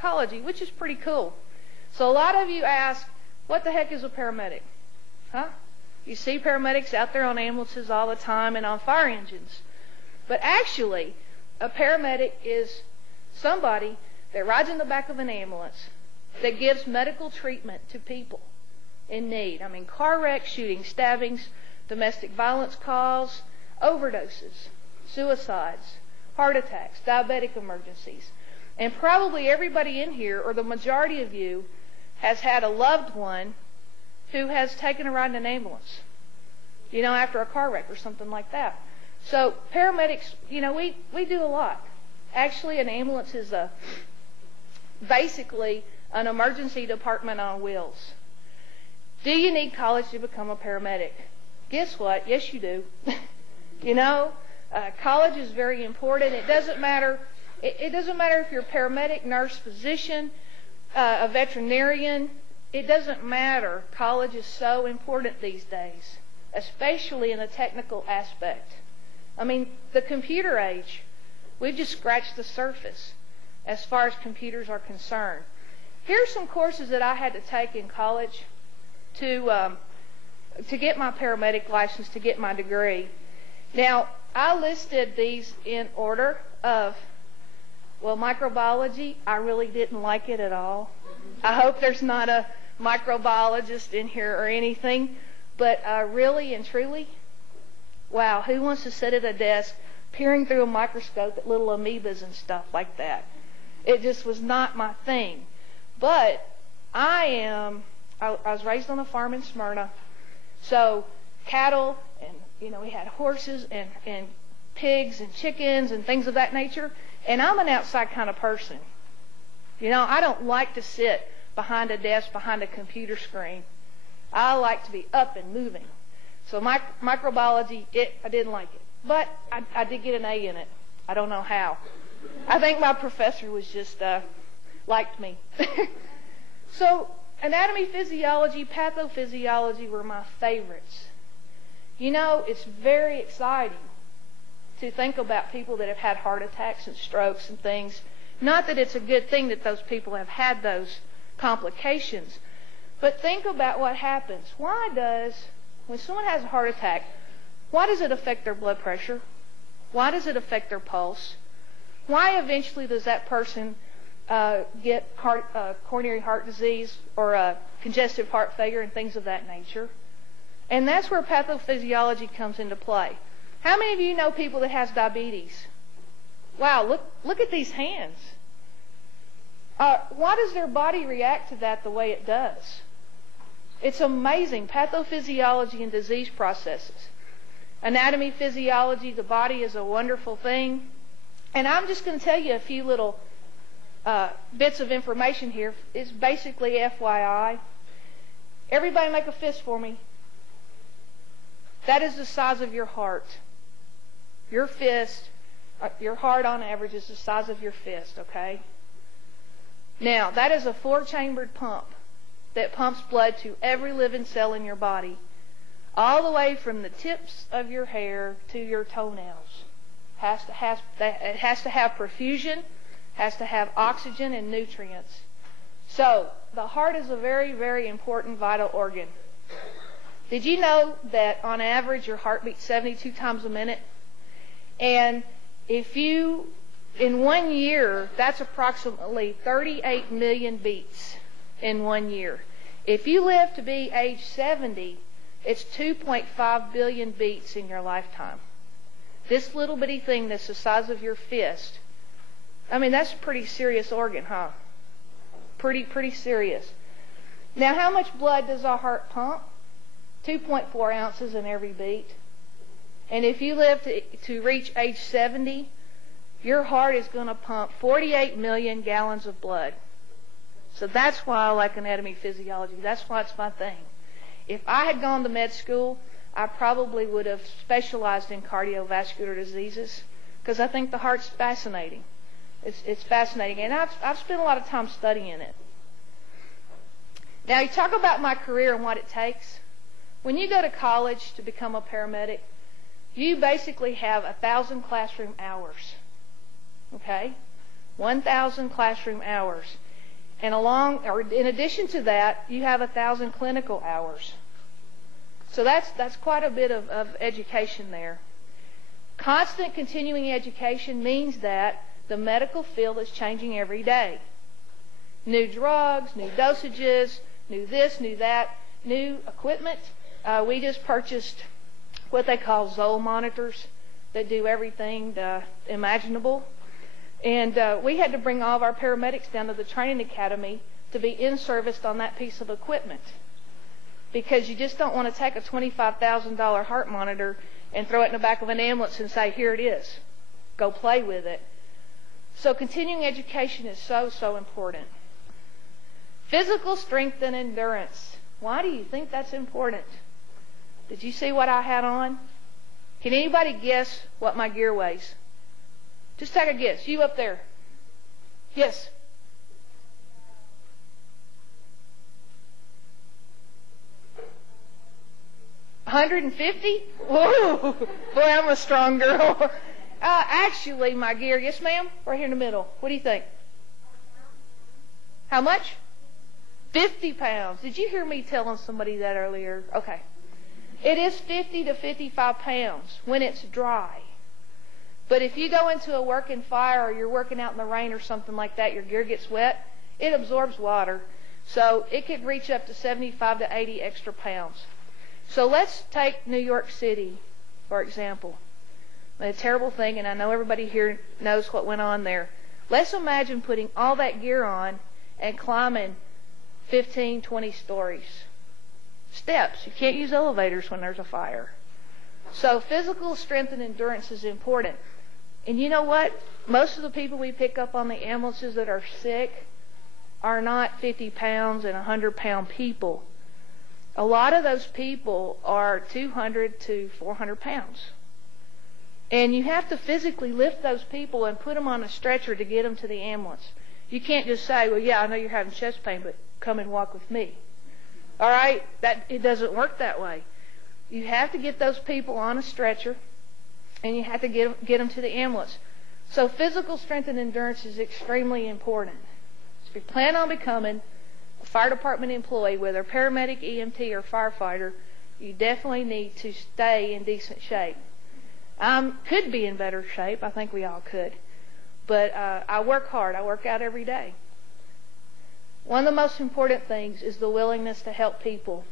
pharmacology, which is pretty cool. So a lot of you ask, what the heck is a paramedic? Huh? You see paramedics out there on ambulances all the time and on fire engines. But actually, a paramedic is somebody that rides in the back of an ambulance that gives medical treatment to people in need. I mean, car wrecks, shootings, stabbings, domestic violence calls, overdoses, suicides, heart attacks, diabetic emergencies. And probably everybody in here, or the majority of you, has had a loved one who has taken a ride in an ambulance, you know, after a car wreck or something like that. So paramedics, you know, we do a lot. Actually, an ambulance is basically an emergency department on wheels. Do you need college to become a paramedic? Guess what? Yes, you do. You know, college is very important. It doesn't matter. It doesn't matter if you're a paramedic, nurse, physician, a veterinarian. It doesn't matter. College is so important these days, especially in the technical aspect. I mean, the computer age, we've just scratched the surface as far as computers are concerned. Here's some courses that I had to take in college to get my paramedic license, to get my degree. Now, I listed these in order of, well, microbiology, I really didn't like it at all. I hope there's not a microbiologist in here or anything, but really and truly, wow, who wants to sit at a desk peering through a microscope at little amoebas and stuff like that? It just was not my thing. But I was raised on a farm in Smyrna, so cattle, and you know, we had horses and pigs and chickens and things of that nature, and I'm an outside kind of person. You know, I don't like to sit behind a desk, behind a computer screen. I like to be up and moving. So microbiology, I didn't like it. But I did get an A in it. I don't know how. I think my professor was just liked me. So anatomy, physiology, pathophysiology were my favorites. You know, it's very exciting to think about people that have had heart attacks and strokes and things. Not that it's a good thing that those people have had those complications, but think about what happens. When someone has a heart attack, why does it affect their blood pressure? Why does it affect their pulse? Why eventually does that person get coronary heart disease or congestive heart failure and things of that nature? And that's where pathophysiology comes into play. How many of you know people that has diabetes? Wow, look at these hands. Why does their body react to that the way it does? It's amazing. Pathophysiology and disease processes. Anatomy, physiology, the body is a wonderful thing. And I'm just going to tell you a few little bits of information here. It's basically FYI. Everybody make a fist for me. That is the size of your heart. Your fist, your heart on average is the size of your fist, okay? Now, that is a 4-chambered pump that pumps blood to every living cell in your body, all the way from the tips of your hair to your toenails. It has to have perfusion, has to have oxygen and nutrients. So, the heart is a very, very important vital organ. Did you know that on average your heart beats 72 times a minute? And if you, in 1 year, that's approximately 38 million beats in 1 year. If you live to be age 70, it's 2.5 billion beats in your lifetime. This little bitty thing that's the size of your fist, I mean, that's a pretty serious organ, huh? Pretty serious. Now, how much blood does our heart pump? 2.4 ounces in every beat. And if you live to reach age 70, your heart is going to pump 48 million gallons of blood. So that's why I like anatomy physiology. That's why it's my thing. If I had gone to med school, I probably would have specialized in cardiovascular diseases because I think the heart's fascinating. It's fascinating. And I've spent a lot of time studying it. Now, you talk about my career and what it takes. When you go to college to become a paramedic, you basically have 1,000 classroom hours. Okay? 1,000 classroom hours. And in addition to that, you have 1,000 clinical hours. So that's quite a bit of education there. Constant continuing education means that the medical field is changing every day. New drugs, new dosages, new this, new that, new equipment. We just purchased what they call Zoll monitors that do everything imaginable. And we had to bring all of our paramedics down to the training academy to be in-serviced on that piece of equipment. Because you just don't want to take a $25,000 heart monitor and throw it in the back of an ambulance and say, here it is. Go play with it. So continuing education is so important. Physical strength and endurance. Why do you think that's important? Did you see what I had on? Can anybody guess what my gear weighs? Just take a guess. You up there. Yes. $150? Whoa! Boy, I'm a strong girl. Actually, my gear, yes ma'am, right here in the middle. What do you think? How much? 50 pounds. Did you hear me telling somebody that earlier? Okay. It is 50 to 55 pounds when it's dry. But if you go into a working fire or you're working out in the rain or something like that, your gear gets wet, it absorbs water. So it could reach up to 75 to 80 extra pounds. So let's take New York City, for example. A terrible thing, and I know everybody here knows what went on there. Let's imagine putting all that gear on and climbing 15, 20 stories. Steps. You can't use elevators when there's a fire. So physical strength and endurance is important. And you know what? Most of the people we pick up on the ambulances that are sick are not 50 pounds and 100-pound people. A lot of those people are 200 to 400 pounds. And you have to physically lift those people and put them on a stretcher to get them to the ambulance. You can't just say, well, yeah, I know you're having chest pain, but come and walk with me. All right? It doesn't work that way. You have to get those people on a stretcher, and you have to get them to the ambulance. So physical strength and endurance is extremely important. So if you plan on becoming a fire department employee, whether paramedic, EMT, or firefighter, you definitely need to stay in decent shape. Could be in better shape. I think we all could. But I work hard. I work out every day. One of the most important things is the willingness to help people.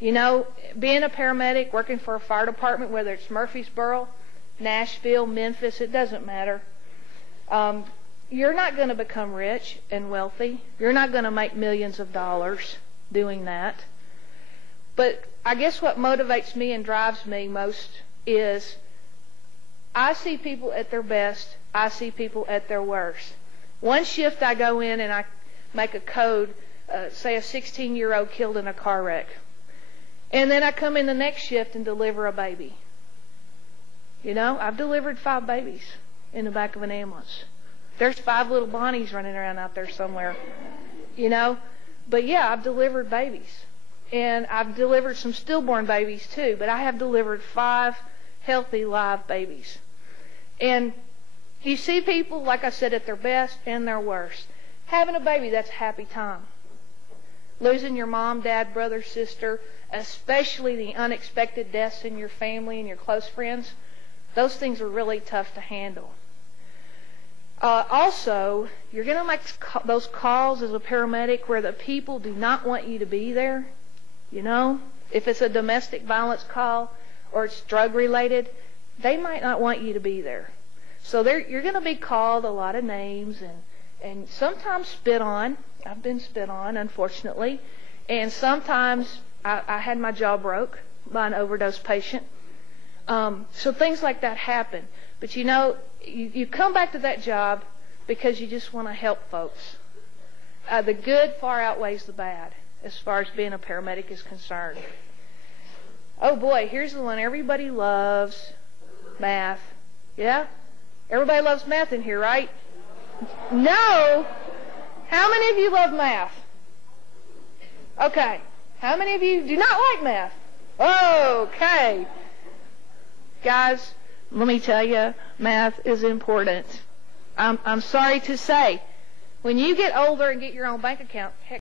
You know, being a paramedic, working for a fire department, whether it's Murfreesboro, Nashville, Memphis, it doesn't matter. You're not going to become rich and wealthy. You're not going to make millions of dollars doing that. But I guess what motivates me and drives me most is I see people at their best. I see people at their worst. One shift I go in and I make a code, say a 16-year-old killed in a car wreck. And then I come in the next shift and deliver a baby. You know, I've delivered 5 babies in the back of an ambulance. There's 5 little Bonnies running around out there somewhere, you know. But yeah, I've delivered babies. And I've delivered some stillborn babies too, but I have delivered 5 healthy live babies. And you see people, like I said, at their best and their worst. Having a baby, that's a happy time. Losing your mom, dad, brother, sister, especially the unexpected deaths in your family and your close friends, those things are really tough to handle. Also, you're going to make those calls as a paramedic where the people do not want you to be there. You know, if it's a domestic violence call or it's drug related, they might not want you to be there. So you're going to be called a lot of names and sometimes spit on. I've been spit on, unfortunately. And sometimes I had my jaw broke by an overdose patient. So things like that happen. But you know, you come back to that job because you just want to help folks. The good far outweighs the bad as far as being a paramedic is concerned. Oh boy, here's the one everybody loves, math. Yeah? Everybody loves math in here, right? No? How many of you love math? Okay. How many of you do not like math? Okay. Guys, let me tell you, math is important. I'm sorry to say, When you get older and get your own bank account, heck,